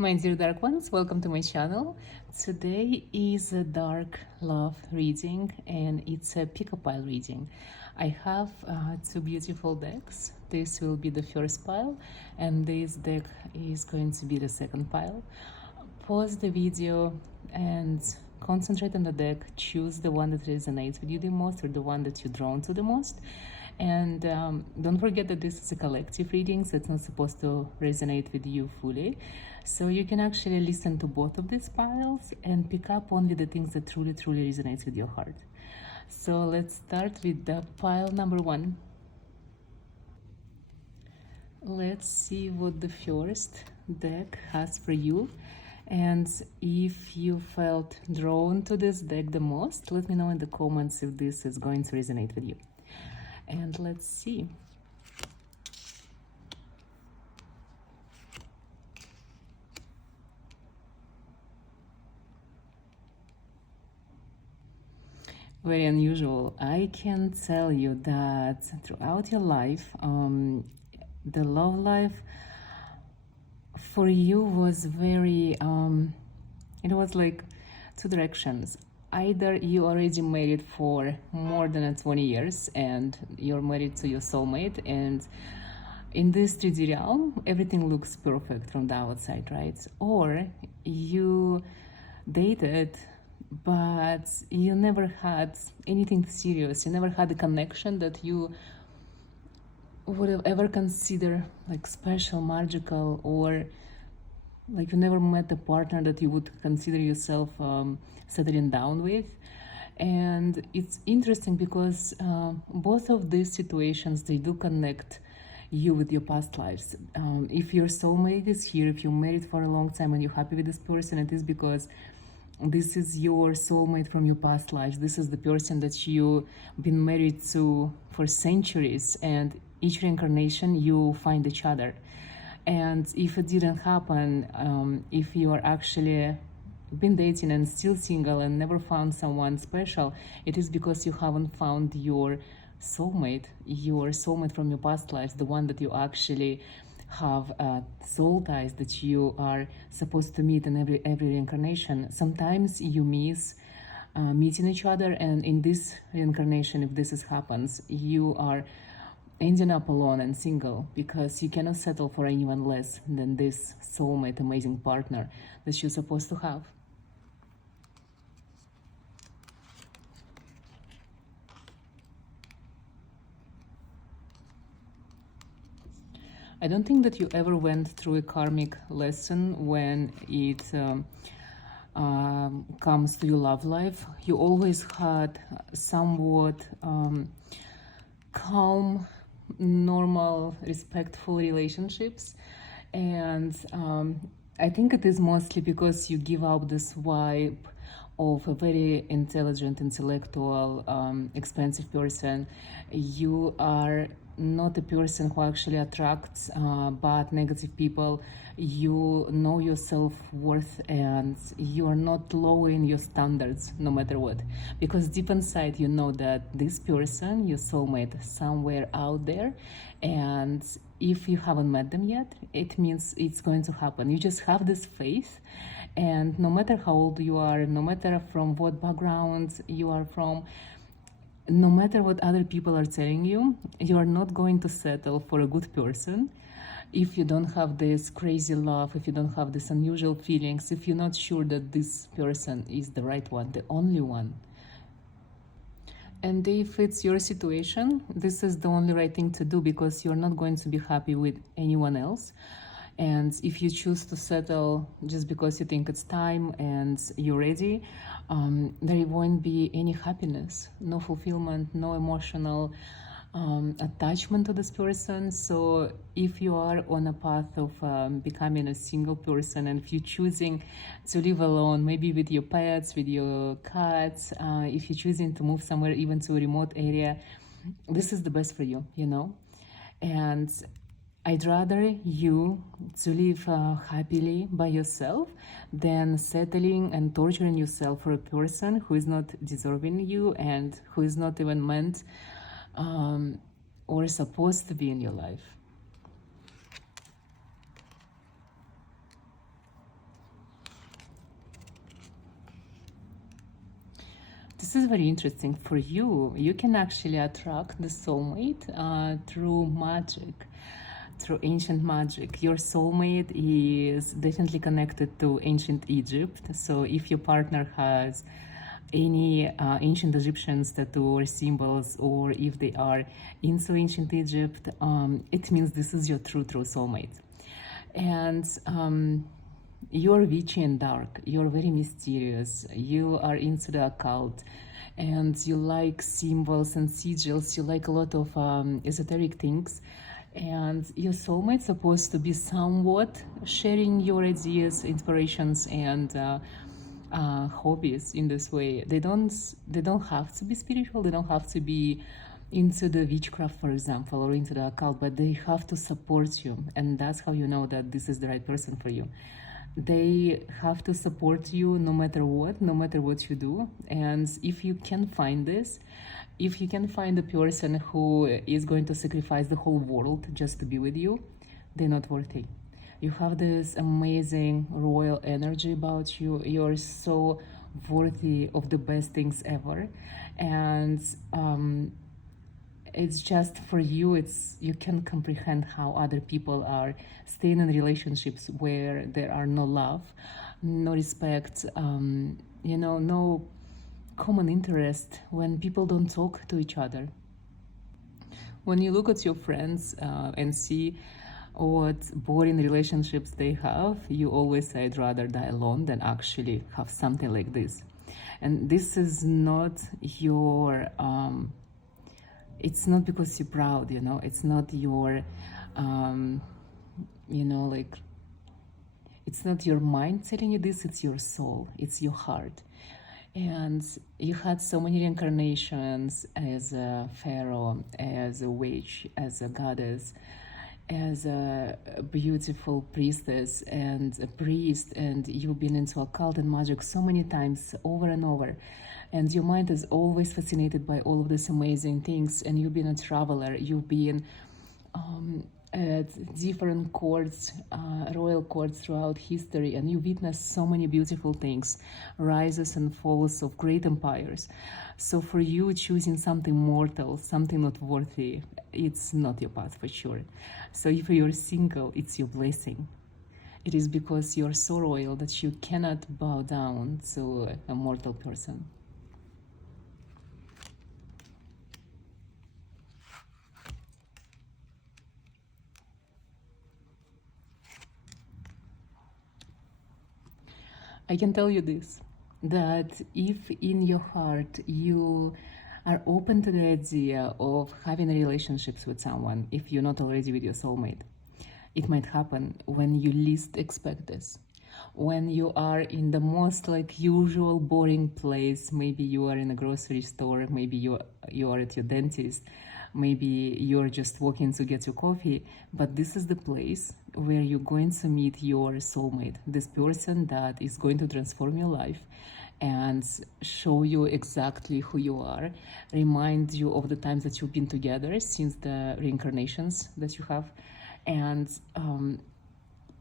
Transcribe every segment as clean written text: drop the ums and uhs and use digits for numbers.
My dear dark ones, welcome to my channel. Today is a dark love reading and it's a pick-a-pile reading. I have two beautiful decks. This will be the first pile and this deck is going to be the second pile. Pause the video and concentrate on the deck. Choose the one that resonates with you the most or the one that you're drawn to the most. And don't forget that this is a collective reading, so it's not supposed to resonate with you fully. So you can actually listen to both of these piles and pick up only the things that truly resonates with your heart. So let's start with the pile number one. Let's see what the first deck has for you. And if you felt drawn to this deck the most, let me know in the comments if this is going to resonate with you. And let's see. Very unusual. I can tell you that throughout your life, the love life for you was very, it was like two directions. Either you already married for more than 20 years and you're married to your soulmate, and in this 3D realm everything looks perfect from the outside, right? Or you dated but you never had anything serious, you never had a connection that you would have ever considered like special, magical, or like you never met a partner that you would consider yourself settling down with. And it's interesting because both of these situations, they do connect you with your past lives. If your soulmate is here, if you're married for a long time and you're happy with this person, it is because this is your soulmate from your past lives. This is the person that you've been married to for centuries, and each reincarnation you find each other. And if it didn't happen, if you are actually been dating and still single and never found someone special, it is because you haven't found your soulmate from your past lives, the one that you actually have soul ties that you are supposed to meet in every reincarnation. Sometimes you miss meeting each other, and in this reincarnation, if this happens, you are ending up alone and single because you cannot settle for anyone less than this soulmate, amazing partner that you're supposed to have. I don't think that you ever went through a karmic lesson when it comes to your love life. You always had somewhat calm, normal, respectful relationships, and I think it is mostly because you give out this vibe of a very intelligent, intellectual, expensive person. You are not a person who actually attracts bad, negative people. You know your self-worth and you are not lowering your standards no matter what, because deep inside you know that this person, your soulmate, somewhere out there, and if you haven't met them yet, it means it's going to happen. You just have this faith, and no matter how old you are, no matter from what background you are from, no matter what other people are telling you, you are not going to settle for a good person if you don't have this crazy love, if you don't have these unusual feelings, if you're not sure that this person is the right one, the only one. And if it's your situation, this is the only right thing to do, because you're not going to be happy with anyone else. And if you choose to settle just because you think it's time and you're ready, there won't be any happiness, no fulfillment, no emotional attachment to this person. So if you are on a path of becoming a single person, and if you're choosing to live alone, maybe with your pets, with your cats, if you're choosing to move somewhere, even to a remote area, this is the best for you, you know. And I'd rather you to live happily by yourself than settling and torturing yourself for a person who is not deserving you and who is not even meant or supposed to be in your life. This is very interesting for you. You can actually attract the soulmate through magic, through ancient magic. Your soulmate is definitely connected to ancient Egypt. So if your partner has any ancient Egyptian tattoo or symbols, or if they are into ancient Egypt, it means this is your true soulmate. And you're witchy and dark, you're very mysterious, you are into the occult, and you like symbols and sigils, you like a lot of esoteric things. And your soulmate's supposed to be somewhat sharing your ideas, inspirations, and hobbies in this way. They don't have to be spiritual, they don't have to be into the witchcraft, for example, or into the occult, but they have to support you, and that's how you know that this is the right person for you. They have to support you no matter what you do. And if you can find this, if you can find a person who is going to sacrifice the whole world just to be with you, they're not worthy. You have this amazing royal energy about you. You're so worthy of the best things ever. And it's just for you, it's you can comprehend how other people are staying in relationships where there are no love, no respect, no common interest, when people don't talk to each other. When you look at your friends and see what boring relationships they have, you always say, I'd rather die alone than actually have something like this. And this is not your it's not because you're proud, it's not your like, it's not your mind telling you this, it's your soul, it's your heart. And you had so many reincarnations as a pharaoh, as a witch, as a goddess, as a beautiful priestess and a priest, and you've been into occult and magic so many times over and over, and your mind is always fascinated by all of these amazing things. And you've been a traveler, you've been at different courts, royal courts throughout history, and you witnessed so many beautiful things, rises and falls of great empires. So for you, choosing something mortal, something not worthy, it's not your path for sure. So if you're single, it's your blessing. It is because you're so royal that you cannot bow down to a mortal person. I can tell you this, that if in your heart you are open to the idea of having relationships with someone, if you're not already with your soulmate, it might happen when you least expect this. When you are in the most like usual boring place, maybe you are in a grocery store, maybe you are at your dentist, maybe you're just walking to get your coffee, but this is the place where you're going to meet your soulmate, this person that is going to transform your life and show you exactly who you are, remind you of the times that you've been together since the reincarnations that you have. And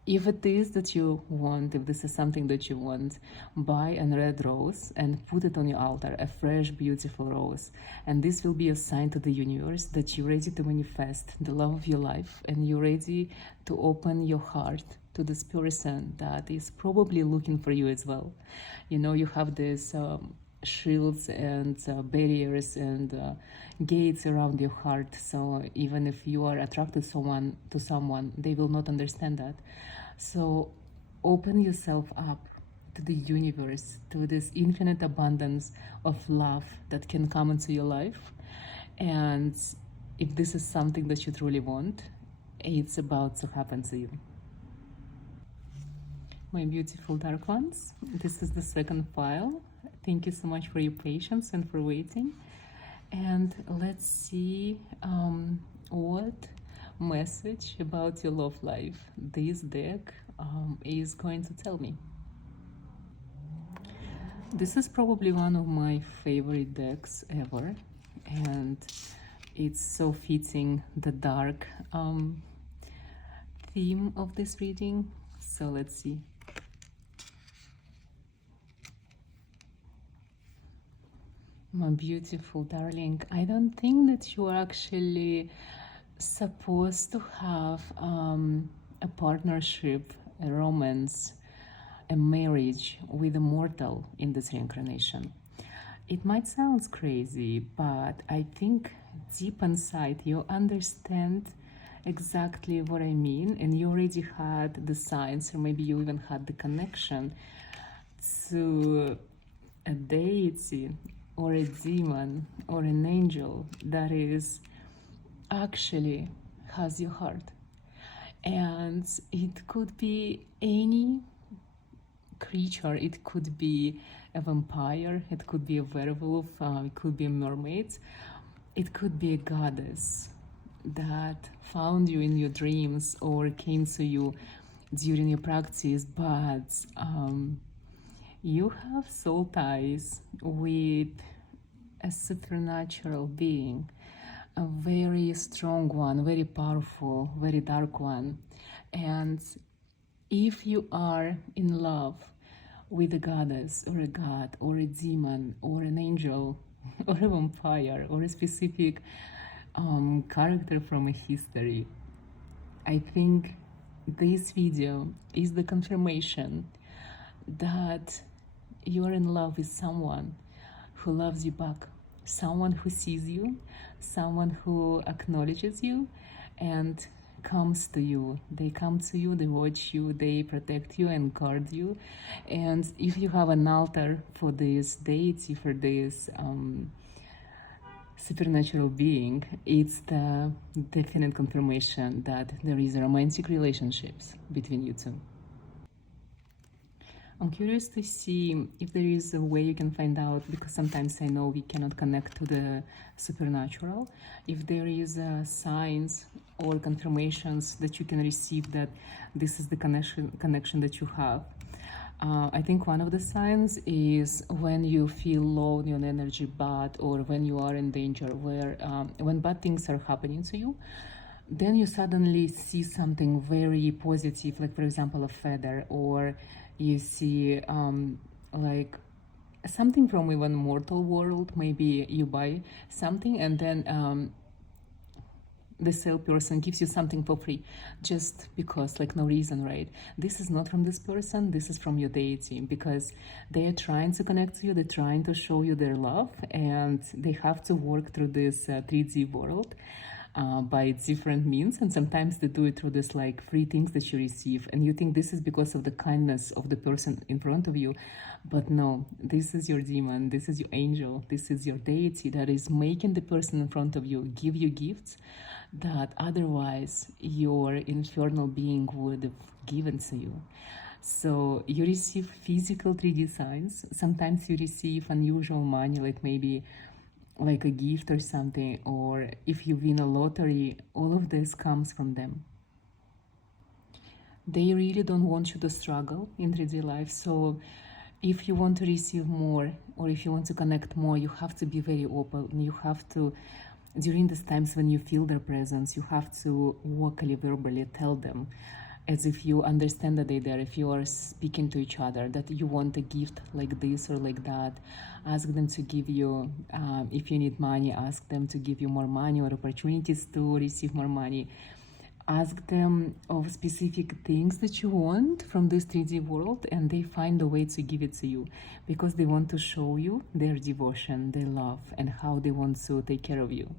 if it is that you want, if this is something that you want, buy a red rose and put it on your altar, a fresh, beautiful rose. And this will be a sign to the universe that you're ready to manifest the love of your life, and you're ready to open your heart to this person that is probably looking for you as well. You have this shields and barriers and gates around your heart, so even if you are attracted to someone, they will not understand that. So open yourself up to the universe, to this infinite abundance of love that can come into your life. And if this is something that you truly want, it's about to happen to you. My beautiful dark ones, this is the second file. Thank you so much for your patience and for waiting. And let's see what message about your love life this deck is going to tell me. This is probably one of my favorite decks ever, and it's so fitting the dark theme of this reading. So let's see. My beautiful darling, I don't think that you are actually supposed to have a partnership, a romance, a marriage with a mortal in this reincarnation. It might sound crazy, but I think deep inside you understand exactly what I mean, and you already had the signs, or maybe you even had the connection to a deity or a demon or an angel that is actually has your heart. And it could be any creature. It could be a vampire, it could be a werewolf, it could be a mermaid, it could be a goddess that found you in your dreams or came to you during your practice, but you have soul ties with a supernatural being, a very strong one, very powerful, very dark one. And if you are in love with a goddess or a god or a demon or an angel or a vampire or a specific character from a history, I think this video is the confirmation that you are in love with someone who loves you back, someone who sees you, someone who acknowledges you and comes to you. They come to you, they watch you, they protect you and guard you. And if you have an altar for this deity, for this supernatural being, it's the definite confirmation that there is romantic relationships between you two. I'm curious to see if there is a way you can find out, because sometimes I know we cannot connect to the supernatural, if there is signs or confirmations that you can receive that this is the connection that you have. I think one of the signs is when you feel low in your energy, bad, or when you are in danger, where when bad things are happening to you, then you suddenly see something very positive, like for example a feather, or you see like something from even mortal world. Maybe you buy something and then the salesperson gives you something for free just because, like no reason, right? This is not from this person, this is from your deity, because they are trying to connect to you, they're trying to show you their love, and they have to work through this 3D world by different means, and sometimes they do it through this like free things that you receive, and you think this is because of the kindness of the person in front of you, but no, this is your demon, this is your angel, this is your deity that is making the person in front of you give you gifts that otherwise your infernal being would have given to you. So you receive physical 3D signs. Sometimes you receive unusual money, like maybe like a gift or something, or if you win a lottery, all of this comes from them. They really don't want you to struggle in 3D life. So if you want to receive more, or if you want to connect more, you have to be very open. You have to, during these times when you feel their presence, you have to vocally, verbally tell them, as if you understand that they're there, if you are speaking to each other, that you want a gift like this or like that. Ask them to give you, if you need money, ask them to give you more money or opportunities to receive more money. Ask them of specific things that you want from this 3D world, and they find a way to give it to you, because they want to show you their devotion, their love, and how they want to take care of you.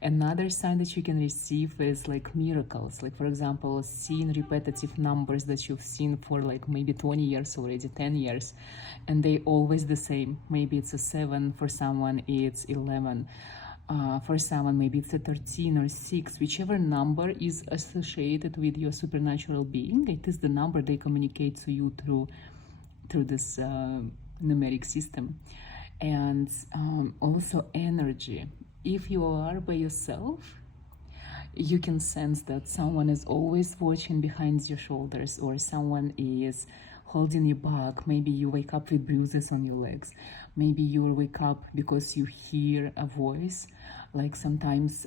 Another sign that you can receive is like miracles, like for example, seeing repetitive numbers that you've seen for like maybe 20 years already, 10 years, and they always the same. Maybe it's a 7, for someone it's 11. For someone, maybe it's a 13 or 6, whichever number is associated with your supernatural being. It is the number they communicate to you through this numeric system. And also energy. If you are by yourself, you can sense that someone is always watching behind your shoulders, or someone is holding you back. Maybe you wake up with bruises on your legs. Maybe you will wake up because you hear a voice, like sometimes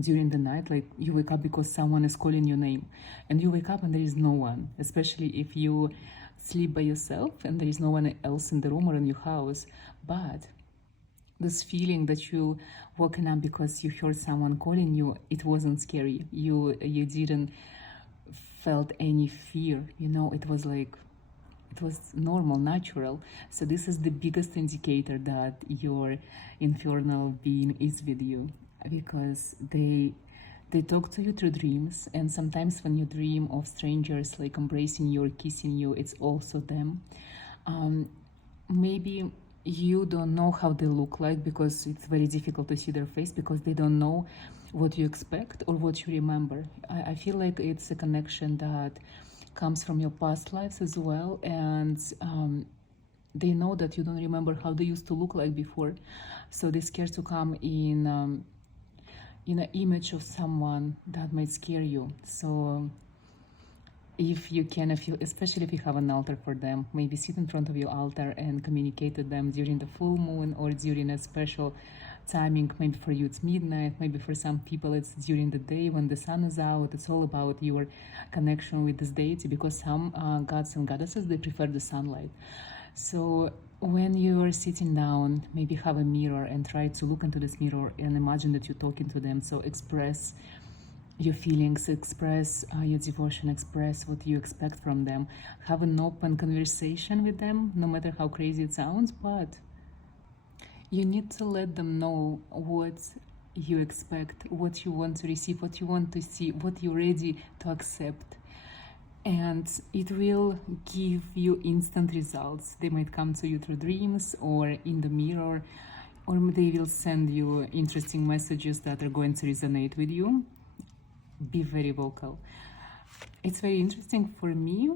during the night, like you wake up because someone is calling your name, and you wake up and there is no one, especially if you sleep by yourself and there is no one else in the room or in your house. But this feeling that you woken up because you heard someone calling you. It wasn't scary. You didn't felt any fear, you know. It was like, it was normal, natural. So this is the biggest indicator that your infernal being is with you, because they talk to you through dreams. And sometimes when you dream of strangers like embracing you or kissing you, it's also them. Maybe you don't know how they look like, because it's very difficult to see their face, because they don't know what you expect or what you remember. I feel like it's a connection that comes from your past lives as well. And they know that you don't remember how they used to look like before, so they're scared to come in an image of someone that might scare you. So if you can, especially if you have an altar for them, maybe sit in front of your altar and communicate with them during the full moon or during a special timing. Maybe for you it's midnight, maybe for some people it's during the day when the sun is out. It's all about your connection with this deity, because some gods and goddesses, they prefer the sunlight. So when you're sitting down, maybe have a mirror and try to look into this mirror and imagine that you're talking to them. So express your feelings, express your devotion, express what you expect from them. Have an open conversation with them, no matter how crazy it sounds, but you need to let them know what you expect, what you want to receive, what you want to see, what you're ready to accept. And it will give you instant results. They might come to you through dreams or in the mirror, or they will send you interesting messages that are going to resonate with you. Be very vocal. It's very interesting for me.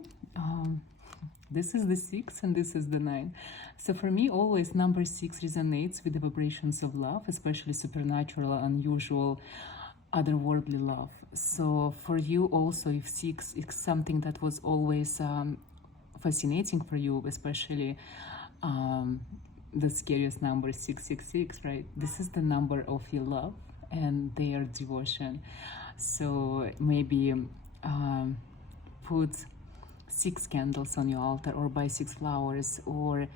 This is the 6 and this is the 9. So for me, always number 6 resonates with the vibrations of love, especially supernatural, unusual, otherworldly love. So for you also, if 6 is something that was always fascinating for you, especially the scariest number, 666, right? This is the number of your love and their devotion. So maybe put 6 candles on your altar, or buy 6 flowers, or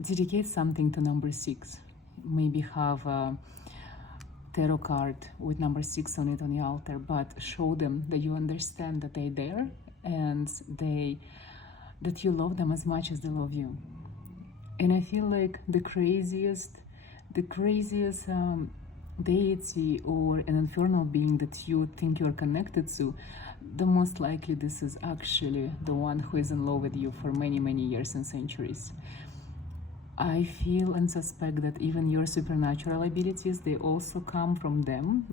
dedicate something to number 6. Maybe have a tarot card with number 6 on it on your altar, but show them that you understand that they're there and that you love them as much as they love you. And I feel like the craziest deity or an infernal being that you think you're connected to, the most likely this is actually the one who is in love with you for many, many years and centuries. I feel and suspect that even your supernatural abilities, they also come from them.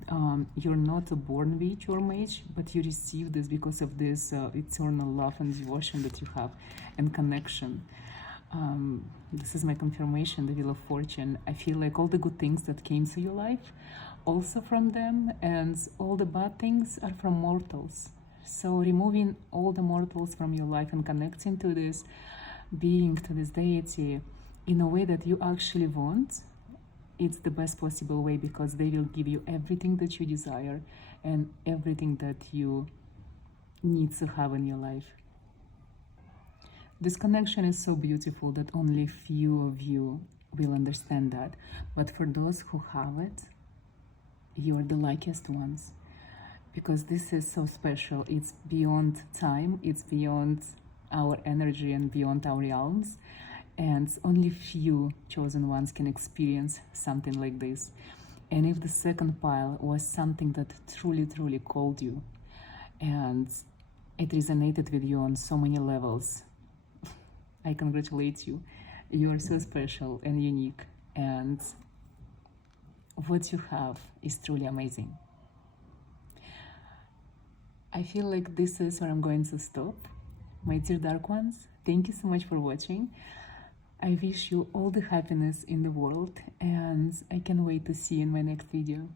You're not a born witch or mage, but you receive this because of this eternal love and devotion that you have and connection. This is my confirmation, the Wheel of Fortune. I feel like all the good things that came to your life, also from them, and all the bad things are from mortals. So removing all the mortals from your life and connecting to this being, to this deity, in a way that you actually want, it's the best possible way, because they will give you everything that you desire and everything that you need to have in your life. This connection is so beautiful that only few of you will understand that. But for those who have it, you are the luckiest ones, because this is so special. It's beyond time, it's beyond our energy and beyond our realms. And only few chosen ones can experience something like this. And if the second pile was something that truly, truly called you and it resonated with you on so many levels, I congratulate you. You are so special and unique, and what you have is truly amazing. I feel like this is where I'm going to stop. My dear dark ones, thank you so much for watching. I wish you all the happiness in the world, and I can't wait to see you in my next video.